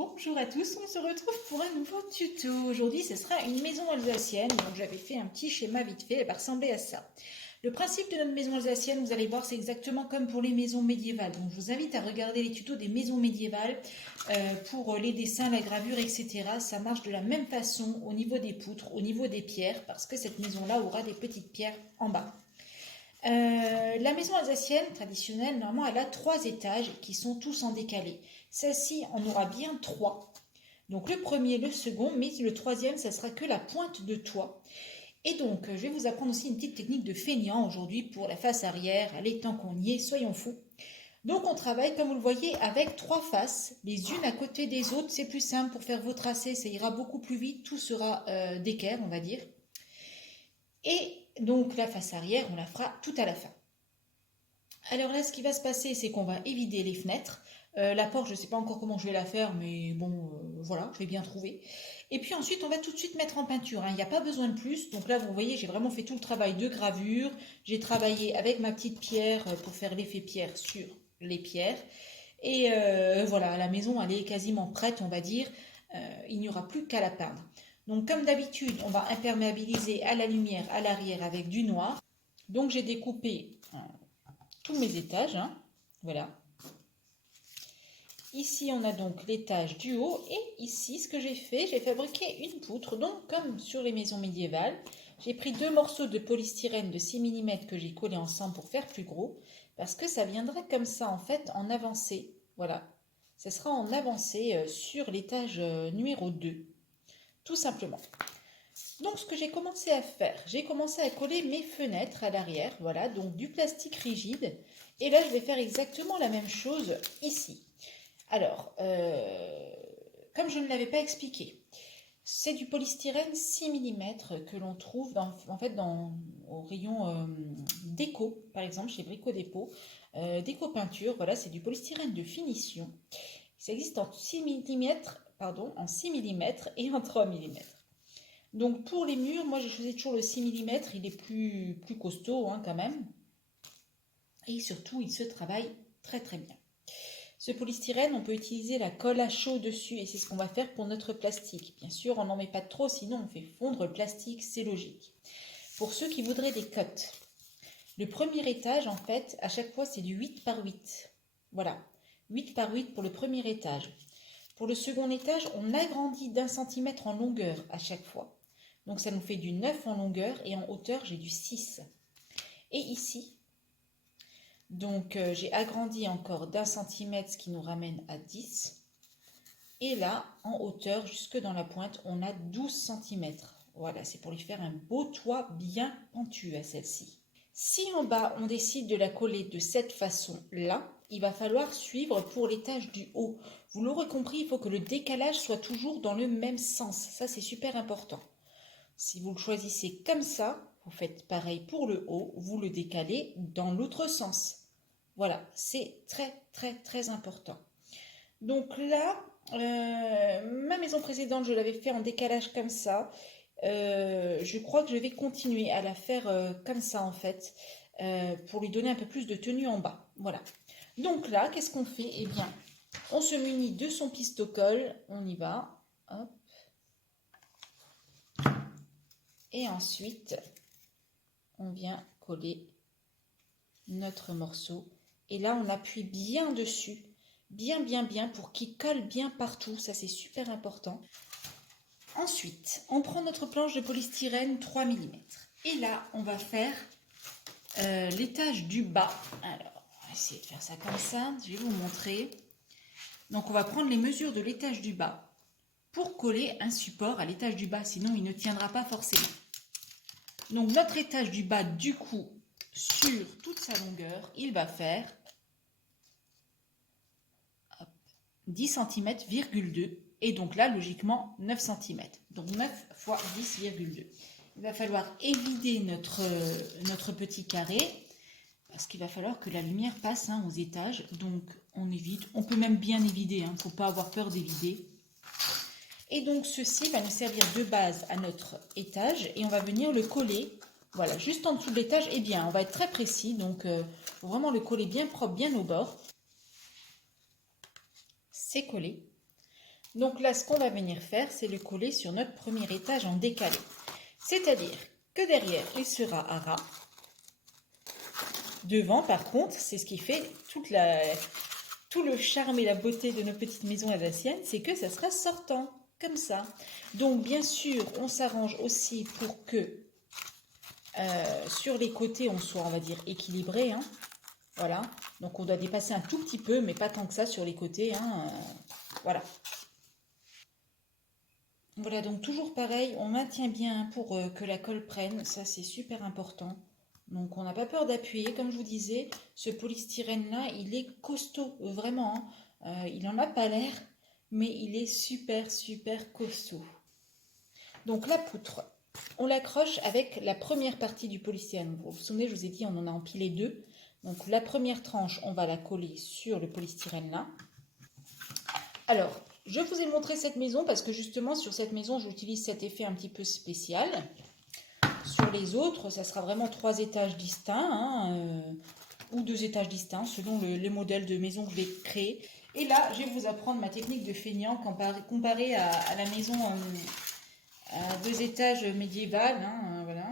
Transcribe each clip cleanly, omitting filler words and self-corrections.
Bonjour à tous, on se retrouve pour un nouveau tuto. Aujourd'hui, ce sera une maison alsacienne. Donc, j'avais fait un petit schéma vite fait, elle va ressembler à ça. Le principe de notre maison alsacienne, vous allez voir, c'est exactement comme pour les maisons médiévales. Donc, je vous invite à regarder les tutos des maisons médiévales pour les dessins, la gravure, etc. Ça marche de la même façon au niveau des poutres, au niveau des pierres, parce que cette maison-là aura des petites pierres en bas. La maison alsacienne traditionnelle, normalement, elle a 3 étages qui sont tous en décalé. Celle-ci en aura bien 3. Donc le premier, le second, mais le troisième, ça sera que la pointe de toit. Et donc, je vais vous apprendre aussi une petite technique de feignant aujourd'hui pour la face arrière. Allez, tant qu'on y est, soyons fous. Donc on travaille, comme vous le voyez, avec 3 faces, les unes à côté des autres. C'est plus simple pour faire vos tracés, ça ira beaucoup plus vite, tout sera d'équerre, on va dire. Et donc la face arrière, on la fera tout à la fin. Alors là, ce qui va se passer, c'est qu'on va évider les fenêtres. La porte, je ne sais pas encore comment je vais la faire, mais bon, voilà, je vais bien trouver. Et puis ensuite, on va tout de suite mettre en peinture, hein. Il n'y a pas besoin de plus. Donc là, vous voyez, j'ai vraiment fait tout le travail de gravure. J'ai travaillé avec ma petite pierre pour faire l'effet pierre sur les pierres. Et voilà, la maison, elle est quasiment prête, on va dire. Il n'y aura plus qu'à la peindre. Donc comme d'habitude, on va imperméabiliser à la lumière, à l'arrière avec du noir. Donc j'ai découpé tous mes étages, hein. Voilà. Ici, on a donc l'étage du haut et ici, ce que j'ai fait, j'ai fabriqué une poutre. Donc, comme sur les maisons médiévales, j'ai pris 2 morceaux de polystyrène de 6 mm que j'ai collés ensemble pour faire plus gros parce que ça viendra comme ça, en fait, en avancée. Voilà. Ça sera en avancée sur l'étage numéro 2, tout simplement. Donc, ce que j'ai commencé à faire, j'ai commencé à coller mes fenêtres à l'arrière. Voilà, donc du plastique rigide. Et là, je vais faire exactement la même chose ici. Alors, comme je ne l'avais pas expliqué, c'est du polystyrène 6 mm que l'on trouve au rayon déco, par exemple chez Brico Dépôt, déco peinture. Voilà, c'est du polystyrène de finition. Ça existe en 6 mm, en 6 mm et en 3 mm. Donc pour les murs, moi j'ai choisi toujours le 6 mm, il est plus costaud hein, quand même. Et surtout, il se travaille très très bien. Ce polystyrène, on peut utiliser la colle à chaud dessus et c'est ce qu'on va faire pour notre plastique. Bien sûr, on n'en met pas trop, sinon on fait fondre le plastique, c'est logique. Pour ceux qui voudraient des cotes, le premier étage, en fait, à chaque fois, c'est du 8 par 8. Voilà, 8 par 8 pour le premier étage. Pour le second étage, on agrandit d'1 cm en longueur à chaque fois. Donc ça nous fait du 9 en longueur et en hauteur, j'ai du 6. Et ici, donc j'ai agrandi encore d'1 cm, ce qui nous ramène à 10. Et là, en hauteur, jusque dans la pointe, on a 12 cm. Voilà, c'est pour lui faire un beau toit bien pentu à celle-ci. Si en bas, on décide de la coller de cette façon-là, il va falloir suivre pour l'étage du haut. Vous l'aurez compris, il faut que le décalage soit toujours dans le même sens. Ça, c'est super important. Si vous le choisissez comme ça, vous faites pareil pour le haut, vous le décalez dans l'autre sens. Voilà, c'est très très très important. Donc là, ma maison précédente, je l'avais fait en décalage comme ça. Je crois que je vais continuer à la faire comme ça en fait, pour lui donner un peu plus de tenue en bas. Voilà. Donc là, qu'est-ce qu'on fait? Eh bien, on se munit de son pistocole, on y va. Hop. Et ensuite, on vient coller notre morceau. Et là, on appuie bien dessus, bien pour qu'il colle bien partout. Ça, c'est super important. Ensuite, on prend notre planche de polystyrène 3 mm. Et là, on va faire l'étage du bas. Alors, on va essayer de faire ça comme ça. Je vais vous montrer. Donc, on va prendre les mesures de l'étage du bas pour coller un support à l'étage du bas. Sinon, il ne tiendra pas forcément. Donc, notre étage du bas, du coup, sur toute sa longueur, il va faire 10 cm,2 et donc là logiquement 9 cm, donc 9 fois 10,2. Il va falloir évider notre petit carré parce qu'il va falloir que la lumière passe hein, aux étages, donc on évite, on peut même bien évider, il ne faut pas avoir peur d'évider. Et donc ceci va nous servir de base à notre étage et on va venir le coller, voilà, juste en dessous de l'étage. Et bien on va être très précis, donc faut vraiment le coller bien propre, bien au bord. C'est collé. Donc là, ce qu'on va venir faire, c'est le coller sur notre premier étage en décalé. C'est-à-dire que derrière, il sera à ras. Devant, par contre, c'est ce qui fait tout le charme et la beauté de nos petites maisons alsaciennes, c'est que ça sera sortant, comme ça. Donc, bien sûr, on s'arrange aussi pour que sur les côtés, on soit, on va dire, équilibré. Hein. Voilà. Donc, on doit dépasser un tout petit peu, mais pas tant que ça sur les côtés. Hein. Voilà. Voilà, donc toujours pareil, on maintient bien pour que la colle prenne. Ça, c'est super important. Donc, on n'a pas peur d'appuyer. Comme je vous disais, ce polystyrène-là, il est costaud, vraiment. Hein. Il n'en a pas l'air, mais il est super, super costaud. Donc, la poutre, on l'accroche avec la première partie du polystyrène. Vous vous souvenez, je vous ai dit, on en a empilé deux. Donc, la première tranche, on va la coller sur le polystyrène-là. Alors, je vous ai montré cette maison parce que justement, sur cette maison, j'utilise cet effet un petit peu spécial. Sur les autres, ça sera vraiment 3 étages distincts, hein, ou 2 étages distincts, selon les modèles de maison que je vais créer. Et là, je vais vous apprendre ma technique de feignant comparée à la maison à 2 étages médiévale. Hein, voilà.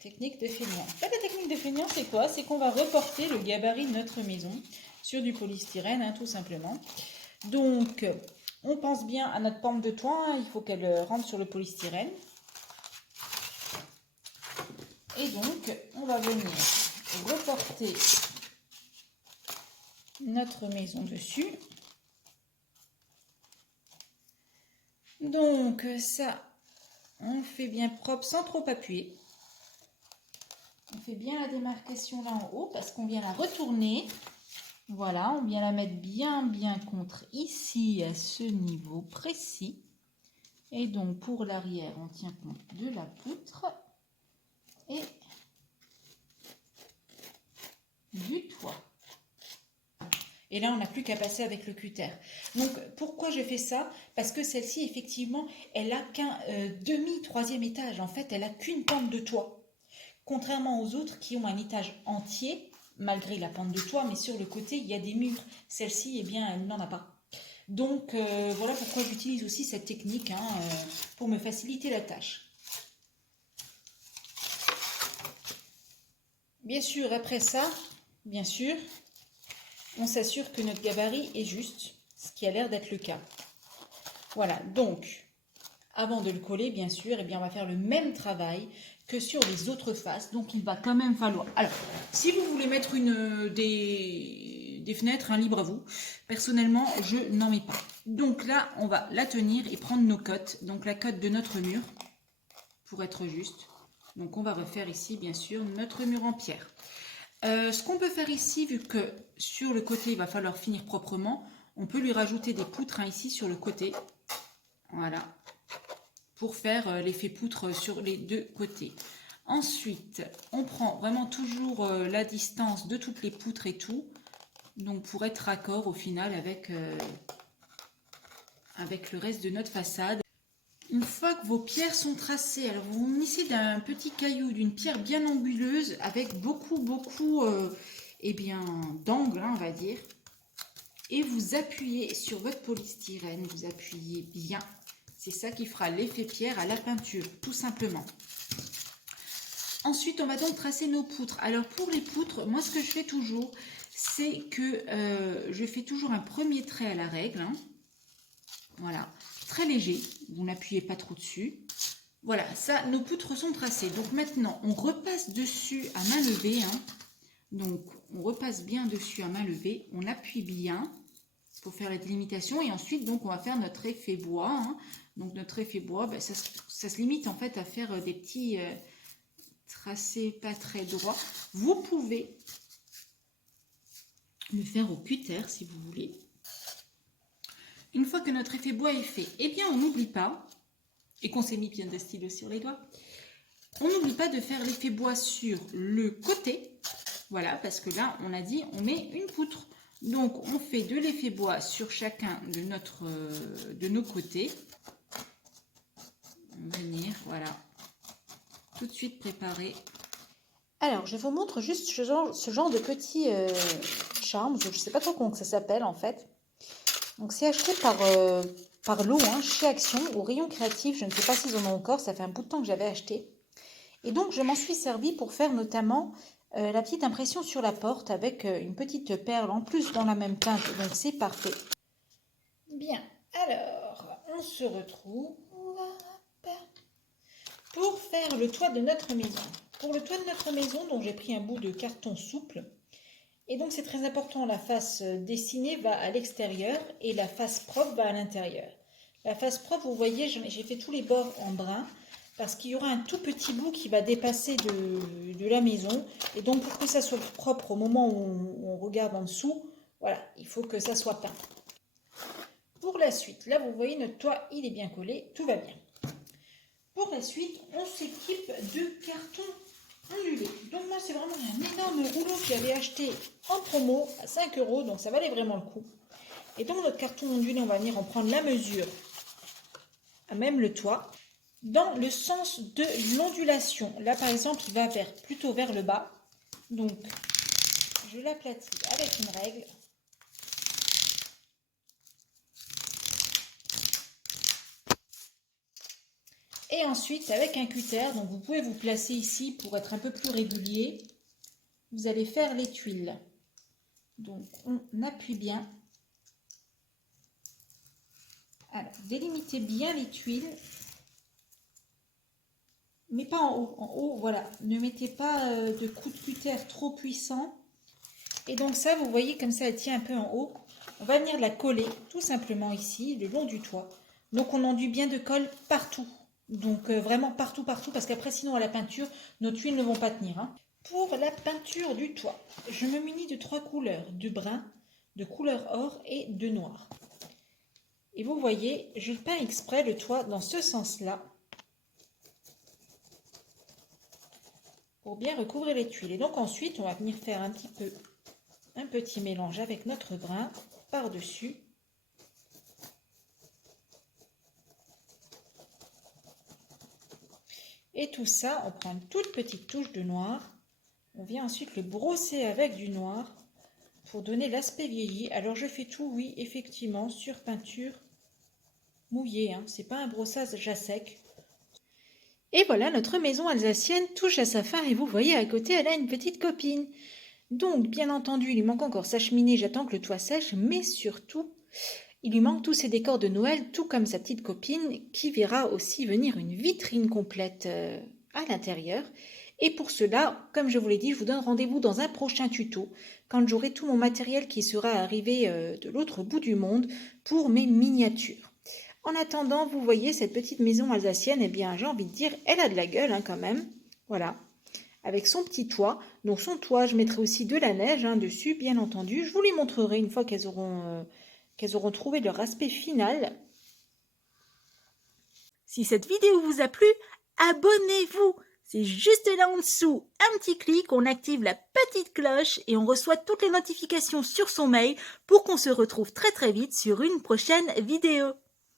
Technique de feignant. La technique de feignant, c'est quoi? C'est qu'on va reporter le gabarit de notre maison sur du polystyrène, hein, tout simplement. Donc, on pense bien à notre pente de toit. Hein, il faut qu'elle rentre sur le polystyrène. Et donc, on va venir reporter notre maison dessus. Donc, ça, on fait bien propre sans trop appuyer. On fait bien la démarcation là en haut parce qu'on vient la retourner. Voilà, on vient la mettre bien contre ici à ce niveau précis. Et donc, pour l'arrière, on tient compte de la poutre et du toit. Et là, on n'a plus qu'à passer avec le cutter. Donc, pourquoi je fais ça? Parce que celle-ci, effectivement, elle n'a qu'un demi-troisième étage. En fait, elle n'a qu'une pente de toit. Contrairement aux autres qui ont un étage entier, malgré la pente de toit, mais sur le côté, il y a des murs. Celle-ci, eh bien, elle n'en a pas. Donc, voilà pourquoi j'utilise aussi cette technique hein, pour me faciliter la tâche. Bien sûr, après ça, bien sûr, on s'assure que notre gabarit est juste, ce qui a l'air d'être le cas. Voilà, donc, avant de le coller, bien sûr, eh bien, on va faire le même travail que sur les autres faces. Donc, il va quand même falloir... Alors, si vous voulez mettre des fenêtres, hein, libre à vous. Personnellement, je n'en mets pas. Donc là, on va la tenir et prendre nos cotes. Donc, la cote de notre mur, pour être juste. Donc, on va refaire ici, bien sûr, notre mur en pierre. Ce qu'on peut faire ici, vu que sur le côté, il va falloir finir proprement, on peut lui rajouter des poutres hein, ici sur le côté. Voilà. Pour faire l'effet poutre sur les deux côtés. Ensuite, on prend vraiment toujours la distance de toutes les poutres et tout. Donc, pour être raccord au final avec le reste de notre façade. Une fois que vos pierres sont tracées, alors vous munissez d'un petit caillou, d'une pierre bien anguleuse avec beaucoup eh bien, d'angles, hein, on va dire. Et vous appuyez sur votre polystyrène, vous appuyez bien. C'est ça qui fera l'effet pierre à la peinture, tout simplement. Ensuite, on va donc tracer nos poutres. Alors, pour les poutres, moi, ce que je fais toujours, c'est que je fais toujours un premier trait à la règle. Hein. Voilà, très léger. Vous n'appuyez pas trop dessus. Voilà, ça, nos poutres sont tracées. Donc, maintenant, on repasse dessus à main levée. Hein. Donc, on repasse bien dessus à main levée. On appuie bien pour faire la délimitation. Et ensuite, donc, on va faire notre effet bois. Hein. Donc, notre effet bois, ben, ça se limite en fait à faire des petits tracés pas très droits. Vous pouvez le faire au cutter si vous voulez. Une fois que notre effet bois est fait, eh bien, on n'oublie pas, et qu'on s'est mis bien de stylo sur les doigts, on n'oublie pas de faire l'effet bois sur le côté. Voilà, parce que là, on a dit, on met une poutre. Donc, on fait de l'effet bois sur chacun de nos côtés. Venir, voilà. Tout de suite préparer. Alors, je vous montre juste ce genre de petit charme. Je ne sais pas trop comment ça s'appelle, en fait. Donc c'est acheté par lot, hein, chez Action, au rayon créatif. Je ne sais pas s'ils en ont encore, ça fait un bout de temps que j'avais acheté. Et donc je m'en suis servi pour faire notamment la petite impression sur la porte avec une petite perle en plus dans la même teinte. Donc c'est parfait. Bien, alors on se retrouve pour faire le toit de notre maison. Pour le toit de notre maison, donc j'ai pris un bout de carton souple. Et donc c'est très important, la face dessinée va à l'extérieur et la face propre va à l'intérieur. La face propre, vous voyez, j'ai fait tous les bords en brun parce qu'il y aura un tout petit bout qui va dépasser de la maison. Et donc pour que ça soit propre au moment où on regarde en dessous, voilà, il faut que ça soit peint. Pour la suite, là vous voyez notre toit, il est bien collé, tout va bien. Pour la suite, on s'équipe de carton ondulé. Donc moi c'est vraiment un énorme rouleau que j'avais acheté en promo à 5 €, donc ça valait vraiment le coup. Et donc notre carton ondulé, on va venir en prendre la mesure à même le toit, dans le sens de l'ondulation. Là par exemple il va plutôt vers le bas, donc je l'aplatis avec une règle. Et ensuite, avec un cutter, donc vous pouvez vous placer ici pour être un peu plus régulier. Vous allez faire les tuiles. Donc, on appuie bien. Alors, délimitez bien les tuiles. Mais pas en haut. En haut, voilà. Ne mettez pas de coup de cutter trop puissant. Et donc ça, vous voyez, comme ça, elle tient un peu en haut. On va venir la coller, tout simplement ici, le long du toit. Donc, on enduit bien de colle partout. Donc vraiment partout, parce qu'après sinon à la peinture, nos tuiles ne vont pas tenir. Hein. Pour la peinture du toit, je me munis de 3 couleurs, de brun, de couleur or et de noir. Et vous voyez, je peins exprès le toit dans ce sens-là, pour bien recouvrir les tuiles. Et donc ensuite, on va venir faire un petit mélange avec notre brun par-dessus. Et tout ça, on prend une toute petite touche de noir. On vient ensuite le brosser avec du noir pour donner l'aspect vieilli. Alors je fais tout, oui, effectivement, sur peinture mouillée. Hein. C'est pas un brossage à sec. Et voilà, notre maison alsacienne touche à sa fin. Et vous voyez, à côté, elle a une petite copine. Donc, bien entendu, il lui manque encore sa cheminée. J'attends que le toit sèche. Mais surtout, il lui manque tous ses décors de Noël, tout comme sa petite copine, qui verra aussi venir une vitrine complète à l'intérieur. Et pour cela, comme je vous l'ai dit, je vous donne rendez-vous dans un prochain tuto, quand j'aurai tout mon matériel qui sera arrivé de l'autre bout du monde pour mes miniatures. En attendant, vous voyez, cette petite maison alsacienne, eh bien, j'ai envie de dire, elle a de la gueule quand même. Voilà, avec son petit toit. Donc son toit, je mettrai aussi de la neige dessus, bien entendu. Je vous les montrerai une fois qu'elles auront trouvé leur aspect final. Si cette vidéo vous a plu, abonnez-vous. C'est juste là en dessous, un petit clic, on active la petite cloche et on reçoit toutes les notifications sur son mail pour qu'on se retrouve très très vite sur une prochaine vidéo.